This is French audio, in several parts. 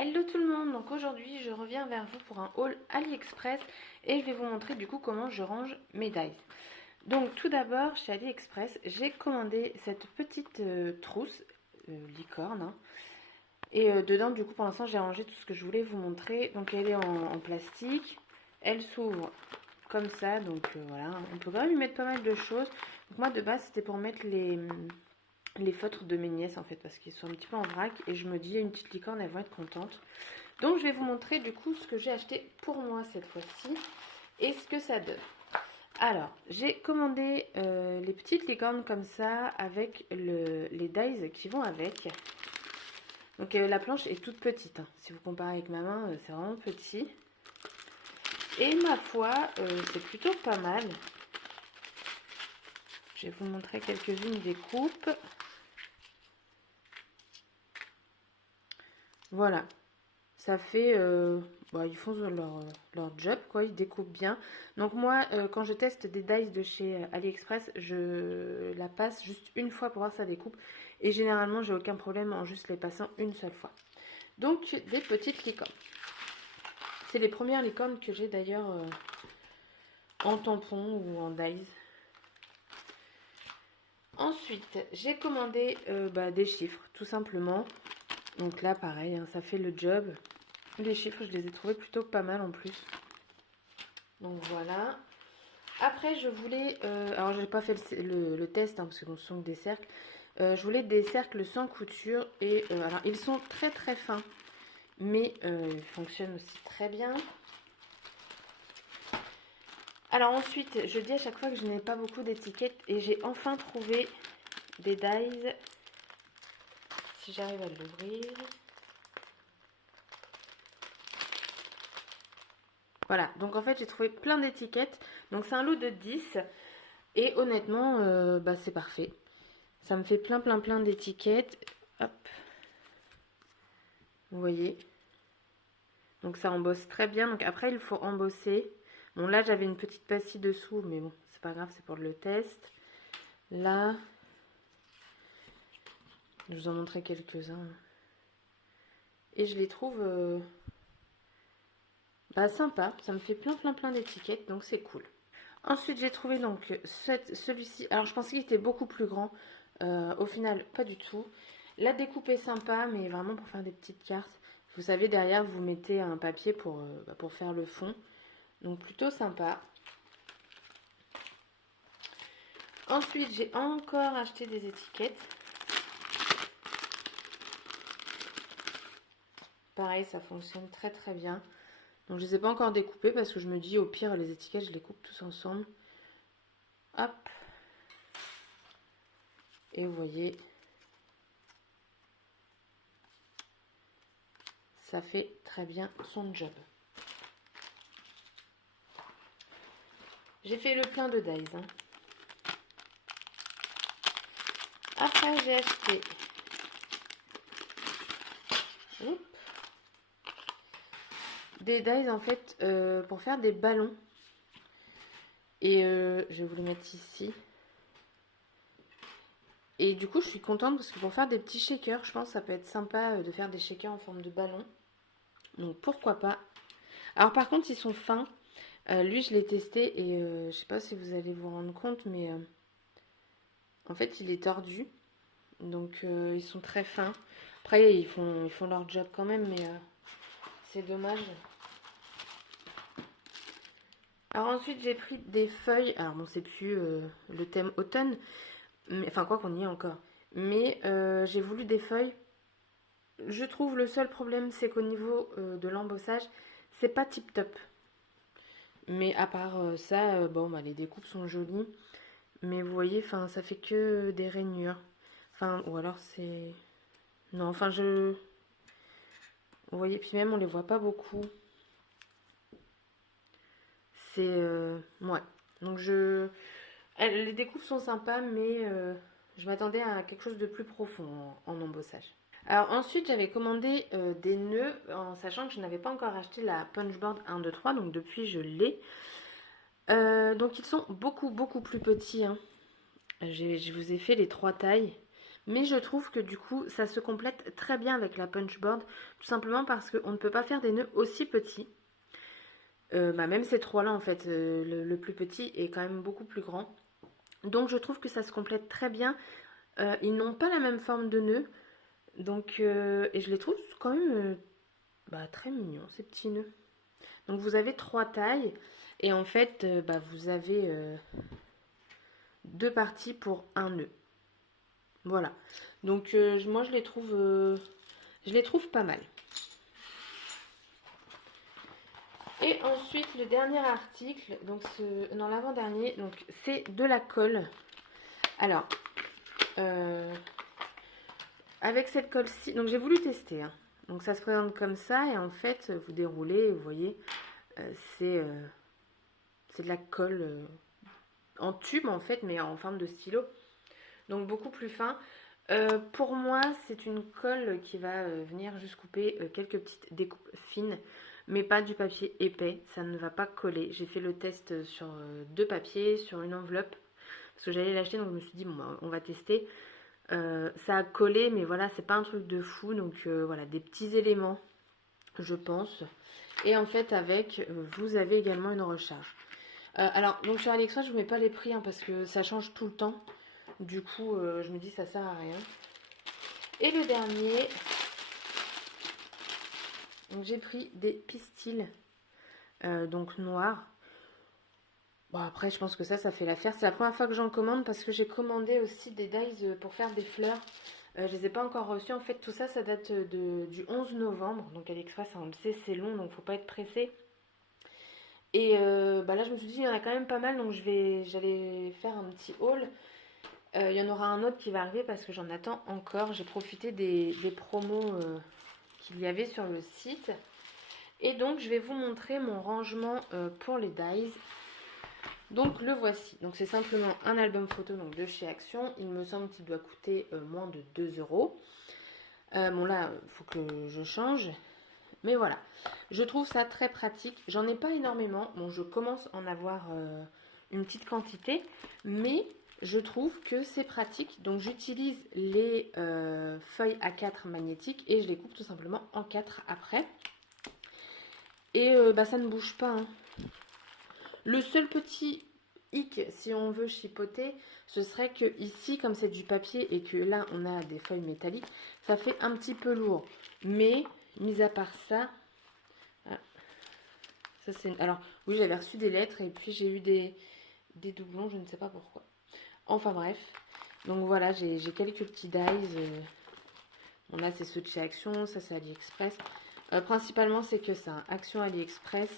Hello tout le monde, donc aujourd'hui je reviens vers vous pour un haul AliExpress et je vais vous montrer du coup comment je range mes dies. Donc tout d'abord chez AliExpress j'ai commandé cette petite trousse licorne hein. Et dedans du coup pour l'instant j'ai rangé tout ce que je voulais vous montrer. Donc elle est en plastique, elle s'ouvre comme ça donc voilà, on peut quand même y mettre pas mal de choses. Donc moi de base c'était pour mettre les feutres de mes nièces en fait parce qu'ils sont un petit peu en vrac et je me dis une petite licorne elles vont être contentes. Donc je vais vous montrer du coup ce que j'ai acheté pour moi cette fois-ci et ce que ça donne. Alors j'ai commandé les petites licornes comme ça avec les dies qui vont avec. Donc la planche est toute petite hein. Si vous comparez avec ma main c'est vraiment petit. Et ma foi c'est plutôt pas mal. Je vais vous montrer quelques-unes des coupes. Voilà, ça fait, ils font leur job, quoi, ils découpent bien. Donc moi, quand je teste des dies de chez AliExpress, je la passe juste une fois pour voir ça découpe. Et généralement, j'ai aucun problème en juste les passant une seule fois. Donc, des petites licornes. C'est les premières licornes que j'ai d'ailleurs en tampon ou en dies. Ensuite, j'ai commandé des chiffres, tout simplement. Donc là, pareil, hein, ça fait le job. Les chiffres, je les ai trouvés plutôt pas mal en plus. Donc voilà. Après, je voulais... alors, j'ai pas fait le test, hein, parce que ce sont que des cercles. Je voulais des cercles sans couture. Et alors, ils sont très très fins. Mais ils fonctionnent aussi très bien. Alors ensuite, je dis à chaque fois que je n'ai pas beaucoup d'étiquettes. Et j'ai enfin trouvé des dies. Si j'arrive à l'ouvrir. Voilà, donc en fait j'ai trouvé plein d'étiquettes. Donc c'est un lot de 10. Et honnêtement, c'est parfait. Ça me fait plein d'étiquettes. Hop. Vous voyez. Donc ça embosse très bien. Donc après, il faut embosser. Bon, là, j'avais une petite pastille dessous. Mais bon, c'est pas grave, c'est pour le test. Là, je vous en montrer quelques-uns. Et je les trouve sympa. Ça me fait plein d'étiquettes. Donc c'est cool. Ensuite, j'ai trouvé donc celui-ci. Alors, je pensais qu'il était beaucoup plus grand. Au final, pas du tout. La découpe est sympa, mais vraiment pour faire des petites cartes. Vous savez, derrière, vous mettez un papier pour faire le fond. Donc, plutôt sympa. Ensuite, j'ai encore acheté des étiquettes. Pareil, ça fonctionne très bien. Donc, je ne les ai pas encore découpées parce que je me dis, au pire, les étiquettes, je les coupe tous ensemble. Hop. Et vous voyez, ça fait très bien son job. J'ai fait le plein de dies. Hein. Après, j'ai acheté des dies en fait pour faire des ballons. Et je vais vous les mettre ici. Et du coup, je suis contente parce que pour faire des petits shakers, je pense que ça peut être sympa de faire des shakers en forme de ballon. Donc pourquoi pas. Alors par contre, ils sont fins. Lui, je l'ai testé et je sais pas si vous allez vous rendre compte, mais en fait, il est tordu. Donc ils sont très fins. Après, ils font leur job quand même, mais c'est dommage. Alors ensuite, j'ai pris des feuilles. Alors bon, c'est plus le thème automne. Mais, enfin, quoi qu'on y est encore. Mais j'ai voulu des feuilles. Je trouve le seul problème, c'est qu'au niveau de l'embossage, c'est pas tip top. Mais à part ça, les découpes sont jolies. Mais vous voyez, ça fait que des rainures. Enfin, ou alors c'est... Non, enfin, vous voyez, puis même, on les voit pas beaucoup. C'est... ouais. Donc, les découpes sont sympas, mais je m'attendais à quelque chose de plus profond en embossage. Alors ensuite, j'avais commandé des nœuds en sachant que je n'avais pas encore acheté la Punchboard 1, 2, 3. Donc depuis, je l'ai. Donc ils sont beaucoup plus petits. Hein. Je vous ai fait les 3 tailles. Mais je trouve que du coup, ça se complète très bien avec la punchboard, tout simplement parce qu'on ne peut pas faire des nœuds aussi petits. Même ces trois-là, en fait, le plus petit est quand même beaucoup plus grand. Donc je trouve que ça se complète très bien. Ils n'ont pas la même forme de nœud. Donc, et je les trouve quand même très mignons, ces petits nœuds. Donc vous avez trois tailles. Et en fait, vous avez deux parties pour un nœud. Voilà. Donc moi je les trouve pas mal. Et ensuite le dernier article, donc non l'avant-dernier, donc c'est de la colle. Alors avec cette colle-ci, donc j'ai voulu tester. Hein. Donc ça se présente comme ça et en fait vous déroulez, vous voyez, c'est de la colle en tube en fait, mais en forme de stylo. Donc beaucoup plus fin. Pour moi, c'est une colle qui va venir juste couper quelques petites découpes fines, mais pas du papier épais, ça ne va pas coller. J'ai fait le test sur deux papiers, sur une enveloppe, parce que j'allais l'acheter, donc je me suis dit, bon, on va tester. Ça a collé, mais voilà, c'est pas un truc de fou, donc voilà, des petits éléments, je pense. Et en fait, avec, vous avez également une recharge. Alors, donc sur AliExpress, je vous mets pas les prix, hein, parce que ça change tout le temps. Du coup, je me dis ça sert à rien. Et le dernier, j'ai pris des pistils, donc noirs. Bon après, je pense que ça fait l'affaire. C'est la première fois que j'en commande parce que j'ai commandé aussi des dies pour faire des fleurs. Je les ai pas encore reçus. En fait, tout ça, ça date du 11 novembre. Donc AliExpress, on le sait, c'est long, donc faut pas être pressé. Et là, je me suis dit, il y en a quand même pas mal, donc j'allais faire un petit haul. Il y en aura un autre qui va arriver parce que j'en attends encore. J'ai profité des promos qu'il y avait sur le site. Et donc, je vais vous montrer mon rangement pour les dies. Donc, le voici. Donc, c'est simplement un album photo donc, de chez Action. Il me semble qu'il doit coûter moins de 2 euros. Bon, là, il faut que je change. Mais voilà. Je trouve ça très pratique. J'en ai pas énormément. Bon, je commence à en avoir une petite quantité. Mais je trouve que c'est pratique. Donc, j'utilise les feuilles A4 magnétiques et je les coupe tout simplement en 4 après. Et ça ne bouge pas. Hein. Le seul petit hic, si on veut chipoter, ce serait que ici, comme c'est du papier et que là, on a des feuilles métalliques, ça fait un petit peu lourd. Mais, mis à part ça... ça c'est... Alors, oui, j'avais reçu des lettres et puis j'ai eu des doublons, je ne sais pas pourquoi. Enfin bref. Donc voilà, j'ai quelques petits dies. On a c'est ceux de chez Action, ça c'est AliExpress. Principalement, c'est que c'est un Action AliExpress.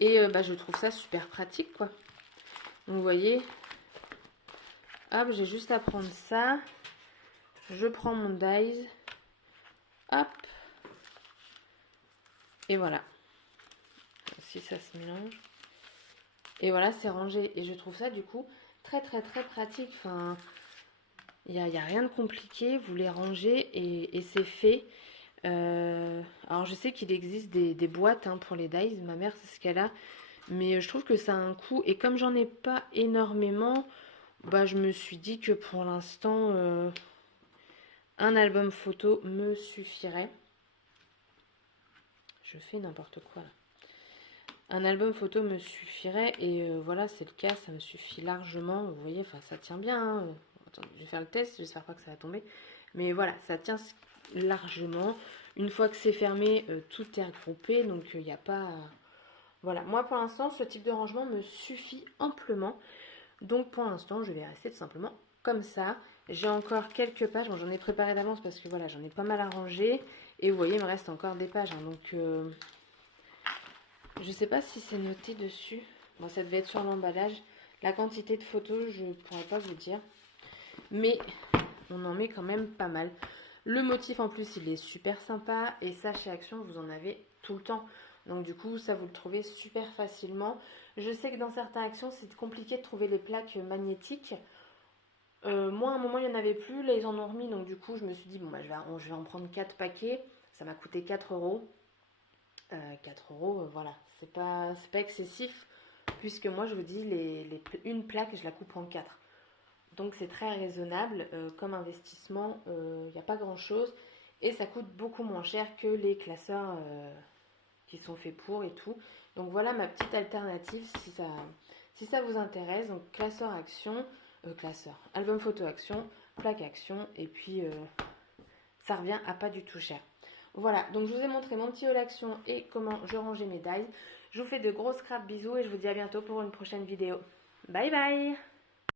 Et je trouve ça super pratique, quoi. Donc, vous voyez, hop, j'ai juste à prendre ça. Je prends mon dies. Hop. Et voilà. Si ça se mélange. Et voilà, c'est rangé. Et je trouve ça, du coup, très, très, très pratique. Enfin, il n'y a rien de compliqué. Vous les rangez et c'est fait. Alors, je sais qu'il existe des boîtes hein, pour les dies. Ma mère, c'est ce qu'elle a. Mais je trouve que ça a un coût. Et comme j'en ai pas énormément, je me suis dit que pour l'instant, un album photo me suffirait. Je fais n'importe quoi là. Un album photo me suffirait. Et voilà, c'est le cas. Ça me suffit largement. Vous voyez, enfin, ça tient bien. Hein. Attends, je vais faire le test. J'espère pas que ça va tomber. Mais voilà, ça tient largement. Une fois que c'est fermé, tout est regroupé. Donc, il n'y a pas... Voilà, moi pour l'instant, ce type de rangement me suffit amplement. Donc pour l'instant, je vais rester tout simplement comme ça. J'ai encore quelques pages. Bon, j'en ai préparé d'avance parce que voilà, j'en ai pas mal à ranger. Et vous voyez, il me reste encore des pages. Hein, donc je sais pas si c'est noté dessus. Bon, ça devait être sur l'emballage. La quantité de photos, je ne pourrais pas vous dire. Mais on en met quand même pas mal. Le motif en plus, il est super sympa. Et ça, chez Action, vous en avez tout le temps. Donc du coup, ça vous le trouvez super facilement. Je sais que dans certaines actions, c'est compliqué de trouver les plaques magnétiques. Moi, à un moment, il n'y en avait plus. Là, ils en ont remis. Donc du coup, je me suis dit, bon, je vais en prendre 4 paquets. Ça m'a coûté 4 euros. 4 euros, voilà. C'est pas excessif. Puisque moi, je vous dis, une plaque, je la coupe en 4. Donc c'est très raisonnable comme investissement, il n'y a pas grand chose et ça coûte beaucoup moins cher que les classeurs qui sont faits pour et tout. Donc voilà ma petite alternative si ça vous intéresse. Donc classeur action, album photo action, plaque action et puis ça revient à pas du tout cher. Voilà, donc je vous ai montré mon petit haul action et comment je rangeais mes dies. Je vous fais de gros scraps bisous et je vous dis à bientôt pour une prochaine vidéo. Bye bye!